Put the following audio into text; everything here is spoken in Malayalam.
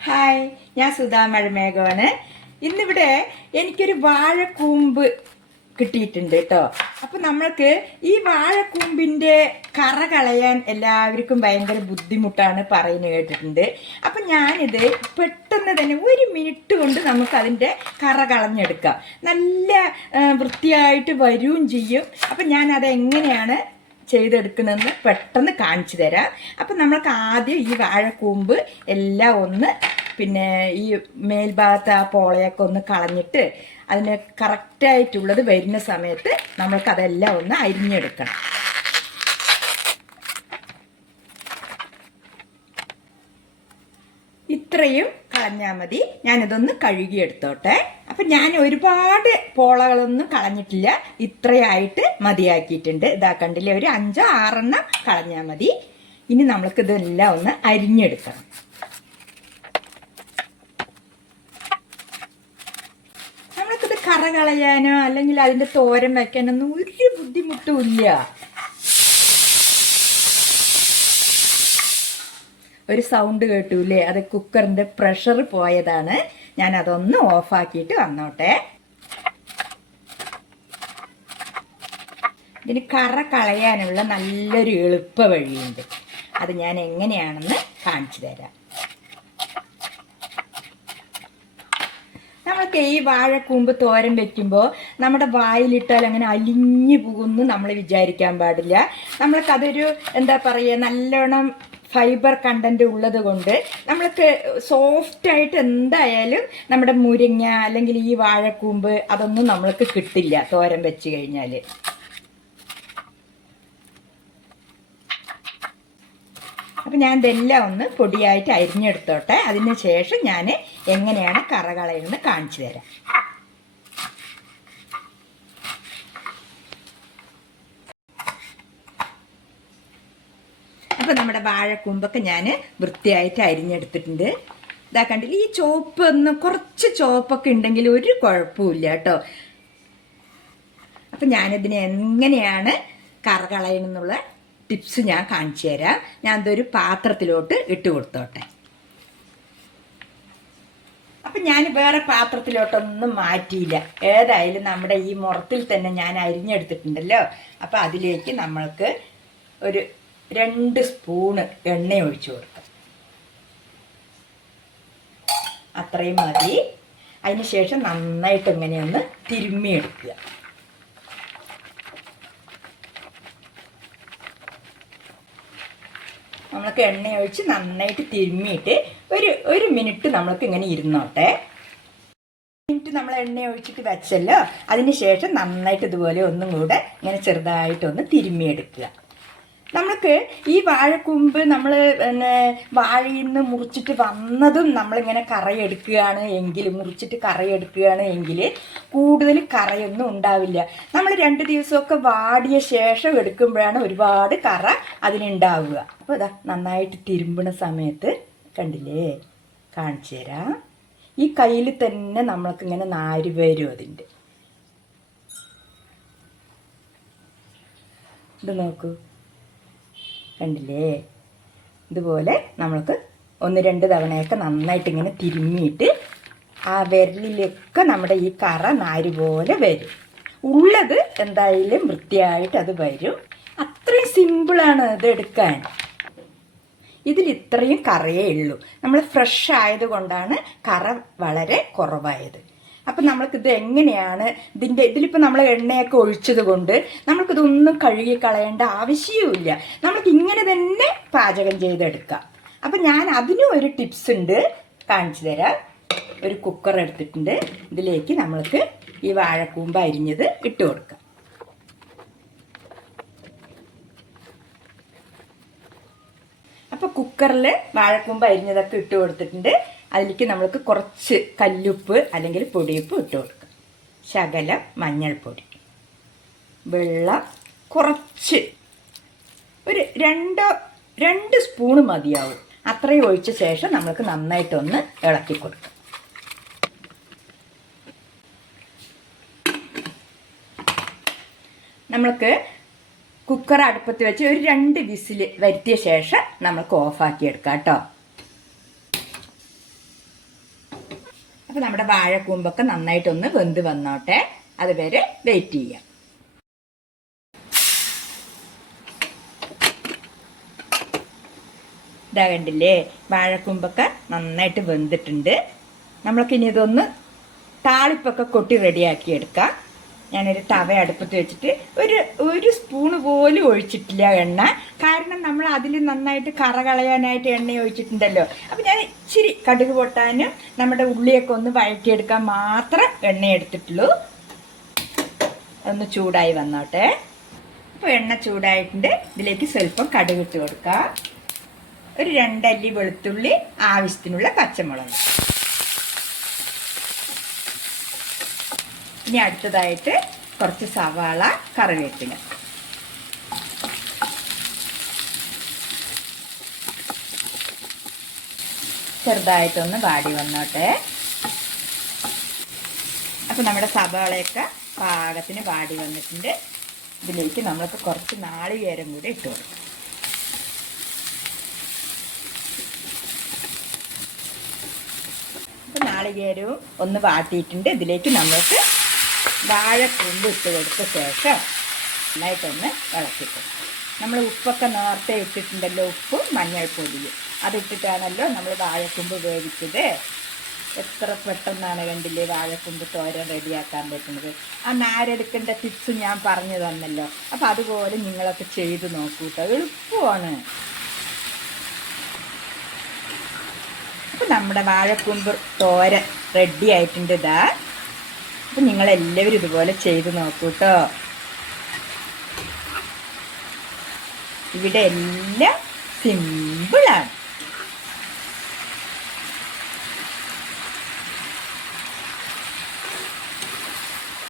ഹായ് ഞാൻ സുധാ മഴമേഘമാണ് ഇന്നിവിടെ എനിക്കൊരു വാഴക്കൂമ്പ് കിട്ടിയിട്ടുണ്ട് കേട്ടോ. അപ്പം നമ്മൾക്ക് ഈ വാഴക്കൂമ്പിന്റെ കറ കളയാൻ എല്ലാവർക്കും ഭയങ്കര ബുദ്ധിമുട്ടാണ് പറയുന്നത് കേട്ടിട്ടുണ്ട്. അപ്പം ഞാനിത് പെട്ടെന്ന് തന്നെ ഒരു മിനിറ്റ് കൊണ്ട് നമുക്ക് അതിന്റെ കറ കളഞ്ഞെടുക്കാം. നല്ല വൃത്തിയായിട്ട് വരികയും ചെയ്യും. അപ്പം അത് എങ്ങനെയാണ് ചെയ്തെടുക്കണമെന്ന് പെട്ടെന്ന് കാണിച്ചു തരാം. അപ്പം നമ്മൾക്ക് ആദ്യം ഈ വാഴക്കൂമ്പ് എല്ലാം ഒന്ന് പിന്നെ ഈ മേൽഭാഗത്ത് ആ പോളയൊക്കെ ഒന്ന് കളഞ്ഞിട്ട് അതിന് കറക്റ്റായിട്ടുള്ളത് വരുന്ന സമയത്ത് നമ്മൾക്ക് അതെല്ലാം ഒന്ന് അരിഞ്ഞെടുക്കണം. ഇത്രയും കളഞ്ഞാൽ മതി. ഞാനിതൊന്ന് കഴുകിയെടുത്തോട്ടെ. അപ്പം ഞാൻ ഒരുപാട് പോളകളൊന്നും കളഞ്ഞിട്ടില്ല. ഇത്രയായിട്ട് മതിയാക്കിയിട്ടുണ്ട്. ഇതാ കണ്ടില്ലേ ഒരു അഞ്ചോ ആറെണ്ണം കളഞ്ഞാൽ മതി. ഇനി നമ്മൾക്ക് ഇതെല്ലാം ഒന്ന് അരിഞ്ഞെടുക്കണം. നമ്മൾക്കിത് കറ കളയാനോ അല്ലെങ്കിൽ അതിന്റെ തോരൻ വയ്ക്കാനൊന്നും ഒരു ബുദ്ധിമുട്ടും ഇല്ല. ഒരു സൗണ്ട് കേട്ടൂലേ അത് കുക്കറിന്റെ പ്രഷർ പോയതാണ്. ഞാൻ അതൊന്ന് ഓഫാക്കിയിട്ട് വന്നോട്ടെ. ഇതിന് കറ കളയാനുള്ള നല്ലൊരു എളുപ്പ വഴിയുണ്ട്. അത് ഞാൻ എങ്ങനെയാണെന്ന് കാണിച്ചു തരാം. നമ്മൾക്ക് ഈ വാഴക്കൂമ്പ് തോരൻ വെക്കുമ്പോൾ നമ്മുടെ വായിലിട്ടാൽ അങ്ങനെ അലിഞ്ഞു പോകുന്നു നമ്മൾ വിചാരിക്കാൻ പാടില്ല. നമ്മൾക്കതൊരു എന്താ പറയുക നല്ലോണം ഫൈബർ കണ്ടന്റ് ഉള്ളത് കൊണ്ട് നമ്മൾക്ക് സോഫ്റ്റ് ആയിട്ട് എന്തായാലും നമ്മുടെ മുരിങ്ങ അല്ലെങ്കിൽ ഈ വാഴക്കൂമ്പ് അതൊന്നും നമ്മൾക്ക് കിട്ടില്ല തോരൻ വെച്ച് കഴിഞ്ഞാൽ അപ്പം ഞാൻ ഇതെല്ലാം ഒന്ന് പൊടിയായിട്ട് അരിഞ്ഞെടുത്തോട്ടെ. അതിന് ശേഷം ഞാൻ എങ്ങനെയാണ് കറകളയെന്ന് കാണിച്ചു തരാം. അപ്പം നമ്മുടെ വാഴക്കൂമ്പൊക്കെ ഞാൻ വൃത്തിയായിട്ട് അരിഞ്ഞെടുത്തിട്ടുണ്ട്. ഇതാ കണ്ടില്ല ഈ ചോപ്പ് ഒന്ന് കുറച്ച് ചോപ്പൊക്കെ ഉണ്ടെങ്കിൽ ഒരു കുഴപ്പമില്ല കേട്ടോ. അപ്പം ഞാനിതിനെ എങ്ങനെയാണ് കറകളയണമെന്നുള്ള ടിപ്സ് ഞാൻ കാണിച്ചു തരാം. ഞാൻ ഇതൊരു പാത്രത്തിലോട്ട് ഇട്ട് കൊടുത്തോട്ടെ. അപ്പം ഞാൻ വേറെ പാത്രത്തിലോട്ടൊന്നും മാറ്റിയില്ല. ഏതായാലും നമ്മുടെ ഈ മുറത്തിൽ തന്നെ ഞാൻ അരിഞ്ഞെടുത്തിട്ടുണ്ടല്ലോ. അപ്പം അതിലേക്ക് നമ്മൾക്ക് ഒരു രണ്ട് സ്പൂണ് എണ്ണ ഒഴിച്ചു കൊടുക്കാം. അത്രയും മതി. അതിന് ശേഷം നന്നായിട്ട് ഇങ്ങനെയൊന്ന് തിരുമ്മിയെടുക്കുക. നമ്മൾക്ക് എണ്ണ ഒഴിച്ച് നന്നായിട്ട് തിരുമ്മിയിട്ട് ഒരു ഒരു മിനിറ്റ് നമ്മൾക്ക് ഇങ്ങനെ ഇരുന്നോട്ടെ. മിനിറ്റ് നമ്മൾ എണ്ണ ഒഴിച്ചിട്ട് വെച്ചല്ലോ. അതിന് ശേഷം നന്നായിട്ട് ഇതുപോലെ ഒന്നും കൂടെ ഇങ്ങനെ ചെറുതായിട്ടൊന്ന് തിരുമ്മിയെടുക്കുക. നമ്മൾക്ക് ഈ വാഴക്കൂമ്പ് നമ്മൾ പിന്നെ വാഴയിൽ നിന്ന് മുറിച്ചിട്ട് വന്നതും നമ്മളിങ്ങനെ കറയെടുക്കുകയാണ് എങ്കിൽ മുറിച്ചിട്ട് കറയെടുക്കുകയാണ് എങ്കിൽ കൂടുതൽ കറയൊന്നും ഉണ്ടാവില്ല. നമ്മൾ രണ്ട് ദിവസമൊക്കെ വാടിയ ശേഷം എടുക്കുമ്പോഴാണ് ഒരുപാട് കറ അതിനുണ്ടാവുക. അപ്പോൾ ഇതാ നന്നായിട്ട് തിരുമ്പണ സമയത്ത് കണ്ടില്ലേ? കാണിച്ചു തരാം. ഈ കയ്യിൽ തന്നെ നമ്മൾക്ക് ഇങ്ങനെ നാര് വരും അതിന്റെ. ഇത് നോക്കൂ. കണ്ടില്ലേ? ഇതുപോലെ നമ്മൾക്ക് ഒന്ന് രണ്ട് തവണയൊക്കെ നന്നായിട്ട് ഇങ്ങനെ തിരുമ്മിയിട്ട് ആ വിരലിലൊക്കെ നമ്മുടെ ഈ കറ നാര് പോലെ വരും. ഉള്ളത് എന്തായാലും വൃത്തിയായിട്ട് അത് വരും. അത്രയും സിമ്പിളാണ് ഇത് എടുക്കാൻ. ഇതിൽ ഇത്രയും കറയേ ഉള്ളൂ. നമ്മൾ ഫ്രഷ് ആയതുകൊണ്ടാണ് കറ വളരെ കുറവായത്. അപ്പം നമ്മൾക്കിത് എങ്ങനെയാണ് ഇതിന്റെ ഇതിലിപ്പോൾ നമ്മൾ എണ്ണയൊക്കെ ഒഴിച്ചത് കൊണ്ട് നമ്മൾക്കിതൊന്നും കഴുകി കളയേണ്ട ആവശ്യവുമില്ല. നമ്മൾക്ക് ഇങ്ങനെ തന്നെ പാചകം ചെയ്തെടുക്കാം. അപ്പം ഞാൻ അതിനും ഒരു ടിപ്സ് ഉണ്ട് കാണിച്ചു തരാം. ഒരു കുക്കർ എടുത്തിട്ടുണ്ട്. ഇതിലേക്ക് നമ്മൾക്ക് ഈ വാഴക്കൂമ്പ് അരിഞ്ഞത് ഇട്ട് കൊടുക്കാം. അപ്പോൾ കുക്കറിൽ വാഴക്കൂമ്പ് അരിഞ്ഞതൊക്കെ ഇട്ട് കൊടുത്തിട്ടുണ്ട്. അതിലേക്ക് നമ്മൾക്ക് കുറച്ച് കല്ലുപ്പ് അല്ലെങ്കിൽ പൊടിയുപ്പ് ഇട്ട് കൊടുക്കാം. ശകലം മഞ്ഞൾപ്പൊടി. വെള്ള കുറച്ച്. ഒരു രണ്ടോ രണ്ട് സ്പൂൺ മതിയാവും. അത്രയും ഒഴിച്ച ശേഷം നമ്മൾക്ക് നന്നായിട്ടൊന്ന് ഇളക്കി കൊടുക്കാം. നമ്മൾക്ക് കുക്കർ അടുപ്പത്ത് വെച്ച് ഒരു രണ്ട് വിസിൽ വരുത്തിയ ശേഷം നമുക്ക് ഓഫാക്കി എടുക്കാം കേട്ടോ. അപ്പൊ നമ്മുടെ വാഴക്കൂമ്പൊക്കെ നന്നായിട്ടൊന്ന് വെന്ത് വന്നോട്ടെ. അതുവരെ വെയിറ്റ് ചെയ്യാം. ഇതാ കണ്ടില്ലേ? വാഴക്കൂമ്പൊക്കെ നന്നായിട്ട് വെന്തിട്ടുണ്ട്. നമ്മൾക്ക് ഇനി ഇതൊന്ന് താളിപ്പൊക്കെ കൊട്ടി റെഡിയാക്കി എടുക്കാം. ഞാനൊരു തവ അടുപ്പത്ത് വെച്ചിട്ട് ഒരു ഒരു സ്പൂണ് പോലും ഒഴിച്ചിട്ടില്ല എണ്ണ. കാരണം നമ്മൾ അതിൽ നന്നായിട്ട് കറ കളയാനായിട്ട് എണ്ണ ഒഴിച്ചിട്ടുണ്ടല്ലോ. അപ്പം ഞാൻ ഇച്ചിരി കടുക് പൊട്ടാനും നമ്മുടെ ഉള്ളിയൊക്കെ ഒന്ന് വഴറ്റിയെടുക്കാൻ മാത്രം എണ്ണ എടുത്തിട്ടുള്ളൂ. ഒന്ന് ചൂടായി വന്നോട്ടെ. അപ്പോൾ എണ്ണ ചൂടായിട്ടുണ്ട്. ഇതിലേക്ക് സ്വല്പം കടുകിട്ട് കൊടുക്കാം. ഒരു രണ്ടല്ലി വെളുത്തുള്ളി ആവശ്യത്തിനുള്ള പച്ചമുളക്. ഇനി അടുത്തതായിട്ട് കുറച്ച് സവാള കറിവേപ്പില. ചെറുതായിട്ടൊന്ന് വാടി വന്നോട്ടെ. അപ്പോൾ നമ്മുടെ സവാളയൊക്കെ പാകത്തിന് വാടി വന്നിട്ടുണ്ട്. ഇതിലേക്ക് നമ്മൾക്ക് കുറച്ച് നാളികേരം കൂടി ഇട്ട് കൊടുക്കും. നാളികേരവും ഒന്ന് വാട്ടിയിട്ടുണ്ട്. ഇതിലേക്ക് നമ്മൾക്ക് വാഴക്കൂമ്പ് ഇട്ട് കൊടുത്ത ശേഷം നന്നായിട്ടൊന്ന് ഇളക്കിക്കും. നമ്മൾ ഉപ്പൊക്കെ നേരത്തെ ഇട്ടിട്ടുണ്ടല്ലോ ഉപ്പ് മഞ്ഞൾപ്പൊടിയും. അതിട്ടിട്ടാണല്ലോ നമ്മൾ വാഴക്കൂമ്പ് വേവിച്ചത്. എത്ര പെട്ടെന്നാണ് കണ്ടില്ലേ വാഴക്കൂമ്പ് തോര റെഡിയാക്കാൻ പറ്റുന്നത്. ആ നാരെടുക്കേണ്ട ടിപ്സ് ഞാൻ പറഞ്ഞു തന്നല്ലോ. അപ്പം അതുപോലെ നിങ്ങളൊക്കെ ചെയ്ത് നോക്കൂ കേട്ടോ എളുപ്പമാണ്. അപ്പം നമ്മുടെ വാഴക്കൂമ്പ് തോര റെഡി ആയിട്ടുണ്ട് ഇതാ അപ്പം നിങ്ങളെല്ലാവരും ഇതുപോലെ ചെയ്ത് നോക്കൂ കേട്ടോ ഇവിടെ എല്ലാം സിമ്പിളാണ്